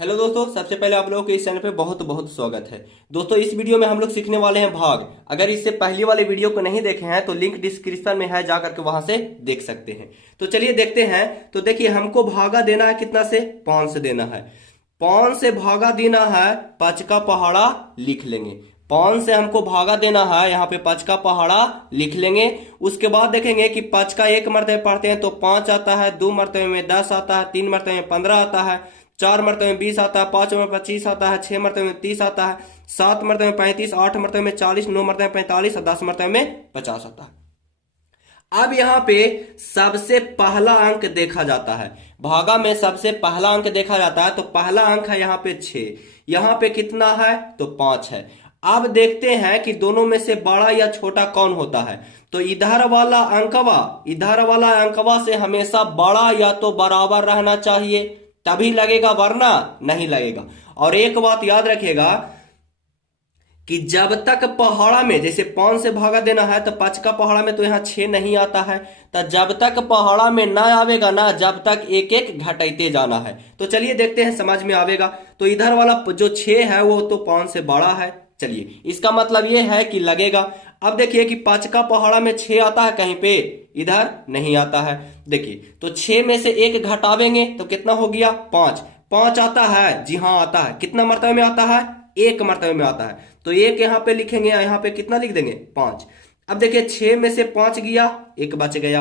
Hello दोस्तों, सबसे पहले आप लोगों के इस चैनल पे बहुत बहुत स्वागत है। दोस्तों, इस वीडियो में हम लोग सीखने वाले हैं भाग। अगर इससे पहले वाले वीडियो को नहीं देखे हैं तो लिंक डिस्क्रिप्शन में है, जा करके वहां से देख सकते हैं। तो चलिए देखते हैं। तो देखिए, हमको भागा देना है कितना से, 5 से देना है। 5 से भागा देना है, 5 का पहाड़ा लिख लेंगे। 5 से हमको भागा देना है, यहाँ पे 5 का पहाड़ा लिख लेंगे। उसके बाद देखेंगे कि 5 का एक मरतबे पढ़ते हैं तो 5 आता है, 2 मरतबे में 10 आता है, 3 मरतबे में 15 आता है, 4 मरतबे में 20 आता है, 5 में 25 आता है, 6 मरतबे में 30 आता है, 7 मरतबे में 35, 8 मरतबे में 40, 9 मरतबे में 45 और 10 मरतबे में 50 आता है। अब यहाँ पे सबसे पहला अंक देखा जाता है। भागा में सबसे पहला अंक देखा जाता है, तो पहला अंक है यहाँ पे 6। यहाँ पे कितना है तो 5 है। अब देखते हैं कि दोनों में से बड़ा या छोटा कौन होता है। तो इधर वाला अंकवा से हमेशा बड़ा या तो बराबर रहना चाहिए, तभी लगेगा, वरना नहीं लगेगा। और एक बात याद रखिएगा कि जब तक पहाड़ा में, जैसे 5 से भागा देना है तो 5 का पहाड़ा में तो यहाँ 6 नहीं आता है, तो जब तक पहाड़ा में ना आवेगा ना, जब तक एक एक घटाते जाना है। तो चलिए देखते हैं, समझ में आवेगा। तो इधर वाला जो 6 है वो तो 5 से बड़ा है। चलिए, इसका मतलब ये है कि लगेगा। अब देखिए कि 5 का पहाड़ा में 6 आता है कहीं पे, इधर नहीं आता है। देखिए, तो 6 में से एक घटावेंगे तो कितना हो गया, 5। 5 आता है, जी हाँ आता है। कितना मरतबे में आता है, एक मरतबे में आता है। तो एक यहाँ पे लिखेंगे, यहाँ पे कितना लिख देंगे, 5। अब देखिए 6 में से 5 गया, एक बच गया।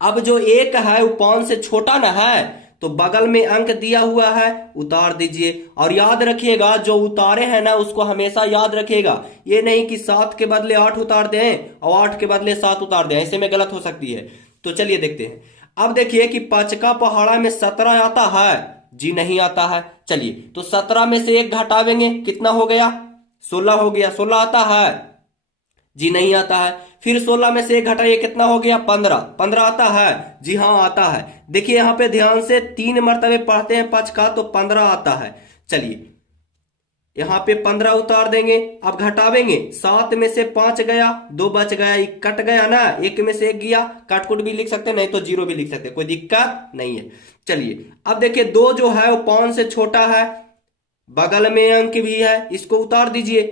अब जो एक है वो 5 से छोटा ना है, तो बगल में अंक दिया हुआ है, उतार दीजिए। और याद रखिएगा, जो उतारे हैं ना उसको हमेशा याद रखिएगा। ये नहीं कि 7 के बदले 8 उतार दें और 8 के बदले 7 उतार दें, ऐसे में गलत हो सकती है। तो चलिए देखते हैं। अब देखिए कि 5 का पहाड़ा में 17 आता है, जी नहीं आता है। चलिए, तो 17 में से एक घटावेंगे, कितना हो गया, 16 हो गया। 16 आता है, जी नहीं आता है। फिर 16 में से एक घटाइए, कितना हो गया, 15। 15 आता है, जी हाँ आता है। देखिए यहाँ पे ध्यान से 3 मरतबे पढ़ते हैं 5 का, तो 15 आता है। चलिए, यहाँ पे 15 उतार देंगे। अब घटावेंगे, 7 में से 5 गया, 2 बच गया, एक कट गया ना, एक में से एक गया, काट कुट भी लिख सकते हैं, नहीं तो 0 भी लिख सकते हैं, कोई दिक्कत नहीं है। चलिए, अब देखिए 2 जो है वो 5 से छोटा है, बगल में अंक भी है, इसको उतार दीजिए।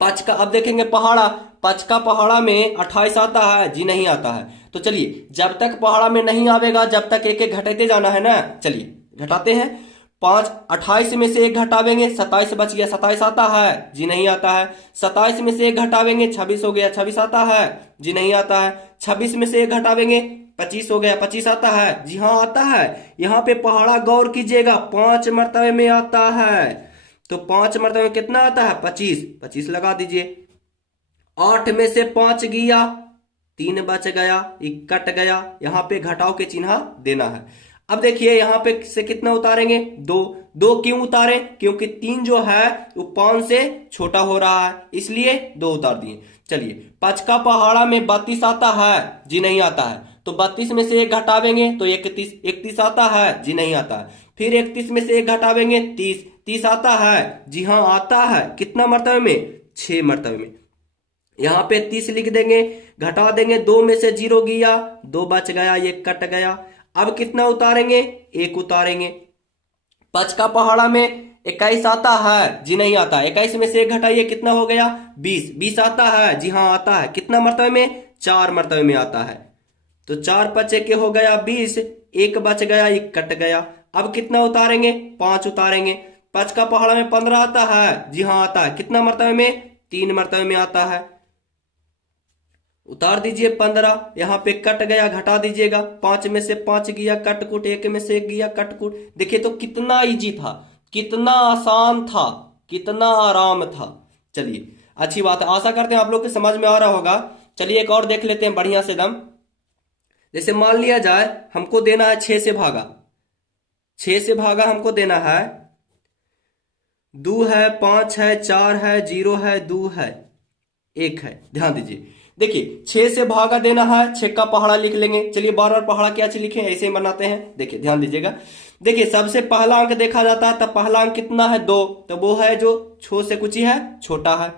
5 का, अब देखेंगे पहाड़ा, 5 का पहाड़ा में 28 आता है, जी नहीं आता है। तो चलिए, जब तक पहाड़ा में नहीं आवेगा जब तक एक एक घटाते जाना है ना। चलिए घटाते हैं। 5, 28 में से एक घटावेंगे, 27 बच गया। 27 आता है, जी नहीं आता है। 27 में से एक घटावेंगे, 26 हो गया। 26 आता है, जी नहीं आता है। 26 में से एक घटावेंगे, 25 हो गया। 25 आता है, जी हाँ आता है। यहाँ पे पहाड़ा गौर कीजिएगा, 5 मरतबे में आता है। तो 5 मरतबे में कितना आता है, 25। 25 लगा दीजिए। 8 में से 5 गया, 3 बच गया, एक कट गया। यहाँ पे घटाव के चिन्ह देना है। अब देखिए यहाँ पे से कितना उतारेंगे, 2। 2 क्यों उतारे, क्योंकि 3 जो है वो 5 से छोटा हो रहा है, इसलिए 2 उतार दिए। चलिए, 5 का पहाड़ा में 32 आता है, जी नहीं आता है। तो 32 में से एक घटावेंगे तो 31। 31 आता है, जी नहीं आता है। फिर 31 में से एक घटावेंगे, 30। 30 आता है, जी हाँ आता है। कितना मरतबे में, 6 मरतबे में। यहाँ पे 30 लिख देंगे, घटा देंगे, 2 में से 0 गया, 2 बच गया, एक कट गया। अब कितना उतारेंगे, 1 उतारेंगे। 5 का पहाड़ा में 21 आता है, जी नहीं आता। 21 में से एक घटाइए, कितना हो गया, 20। 20 आता है, जी हाँ आता है। कितना मरतबे में, 4 मरतबे में आता है। तो 4 5 के हो गया 20, एक बच गया, एक कट गया। अब कितना उतारेंगे, 5 उतारेंगे। 5 का पहाड़ा में 15 आता है, जी हाँ आता है। कितना मरतबे में, 3 मरतबे में आता है। उतार दीजिए 15। यहाँ पे कट गया, घटा दीजिएगा। 5 में से 5 गया, कटकुट। 1 में से 1 गया, कटकुट। देखिए तो कितना इजी था, कितना आसान था, कितना आराम था। चलिए, अच्छी बात है, आशा करते हैं आप लोग के समझ में आ रहा होगा। चलिए एक और देख लेते हैं बढ़िया से दम। जैसे मान लिया जाए हमको देना है 6 से भागा। 6 से भागा हमको देना है, 2 है, 5 है, 4 है, 0 है, 2 है, 1 है। ध्यान दीजिए, देखिए 6 से भागा देना है, 6 का पहाड़ा लिख लेंगे। चलिए बार बार पहाड़ा क्या चीज लिखें, ऐसे ही बनाते हैं। देखिए ध्यान दीजिएगा, देखिए सबसे पहला अंक देखा जाता है, तब पहला अंक कितना है, 2। तो वो है जो छो से कुछ ही है, छोटा है।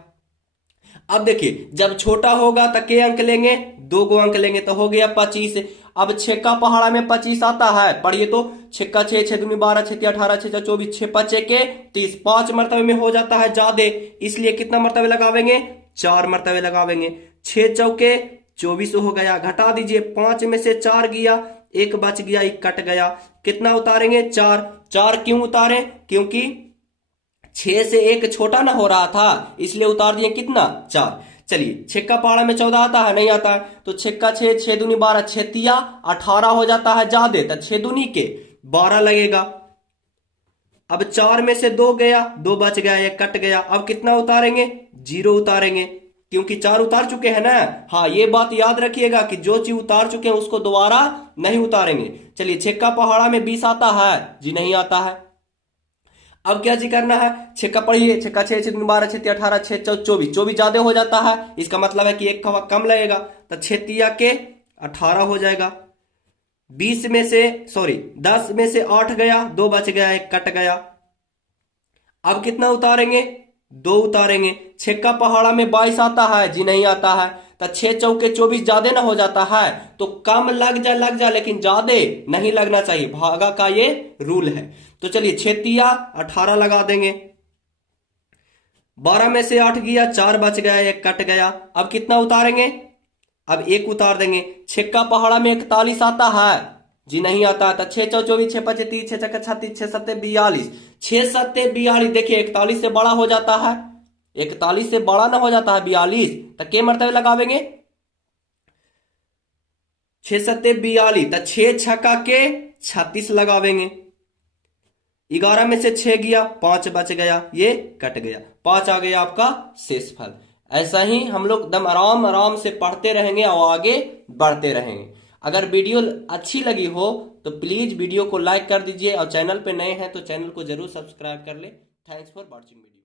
अब देखिए जब छोटा होगा तो के अंक लेंगे, 2 गो अंक लेंगे, तो हो गया 25। अब 6 का पहाड़ा में 25 आता है, पढ़िए तो 6 का 6, 6 दूनी 12, 6 18, 6 24, 6 5 के 30, 5 मरतबे में हो जाता है ज्यादा, इसलिए कितना मरतबे लगावेंगे, 4 मरतबे लगावेंगे। 6 चौके 24 हो गया, घटा दीजिए, 5 में से 4 गया, एक बच गया, एक कट गया, कितना उतारेंगे, 4। 4 क्यों उतारे, क्योंकि 6 से एक छोटा ना हो रहा था, इसलिए उतार दिए कितना, 4। चलिए 6 का पहाड़ा में 14 आता है, नहीं आता है, तो 6 का 6, 6 दूनी 12, 6 तिया 18 हो जाता है ज्यादा, तो 6 दूनी के 12 लगेगा। अब 4 में से 2 गया, 2 बच गया, एक कट गया, अब कितना उतारेंगे, 0 उतारेंगे, क्योंकि 4 उतार चुके हैं ना। हाँ, ये बात याद रखिएगा कि जो चीज उतार चुके हैं उसको दोबारा नहीं उतारेंगे। चलिए 6 का पहाड़ा में 20 आता है, जी नहीं आता है। अब क्या जी करना है, 6 का पढ़िए, 6 का 6, 6 12, 6 18, 6 24, 24 ज्यादा हो जाता है, इसका मतलब है कि एक का कम लगेगा, तो 6 तिया के 18 हो जाएगा। 20 में से 10 में से 8 गया, 2 बच गया, एक कट गया, अब कितना उतारेंगे, 2 उतारेंगे। 6 का पहाड़ा में 22 आता है, जी नहीं आता है, तो 6 चौके 24 ज्यादा ना हो जाता है, तो कम लग जा लेकिन ज्यादा नहीं लगना चाहिए, भागा का ये रूल है। तो चलिए 6 तिया 18 लगा देंगे, 12 में से 8 गया, 4 बच गया, एक कट गया, अब कितना उतारेंगे, अब 1 उतार देंगे। 6 का पहाड़ा में 41 आता है, जी नहीं आता था। 6 चौ 24, 6 5 30, 6 छक्का 36, 6 7 42, 6 7 42, देखिए 41 से बड़ा हो जाता है, 41 से बड़ा ना हो जाता है 42, तो के मरतबे लगावेंगे, 6 7 42, तो 6 छक्का के 36 लगावेंगे। 11 में से 6 गया, 5 बच गया, ये कट गया, 5 आ गया आपका शेषफल। ऐसा ही हम लोग एकदम आराम आराम से पढ़ते रहेंगे और आगे बढ़ते रहेंगे। अगर वीडियो अच्छी लगी हो तो प्लीज वीडियो को लाइक कर दीजिए, और चैनल पे नए हैं तो चैनल को जरूर सब्सक्राइब कर ले। Thanks for watching video.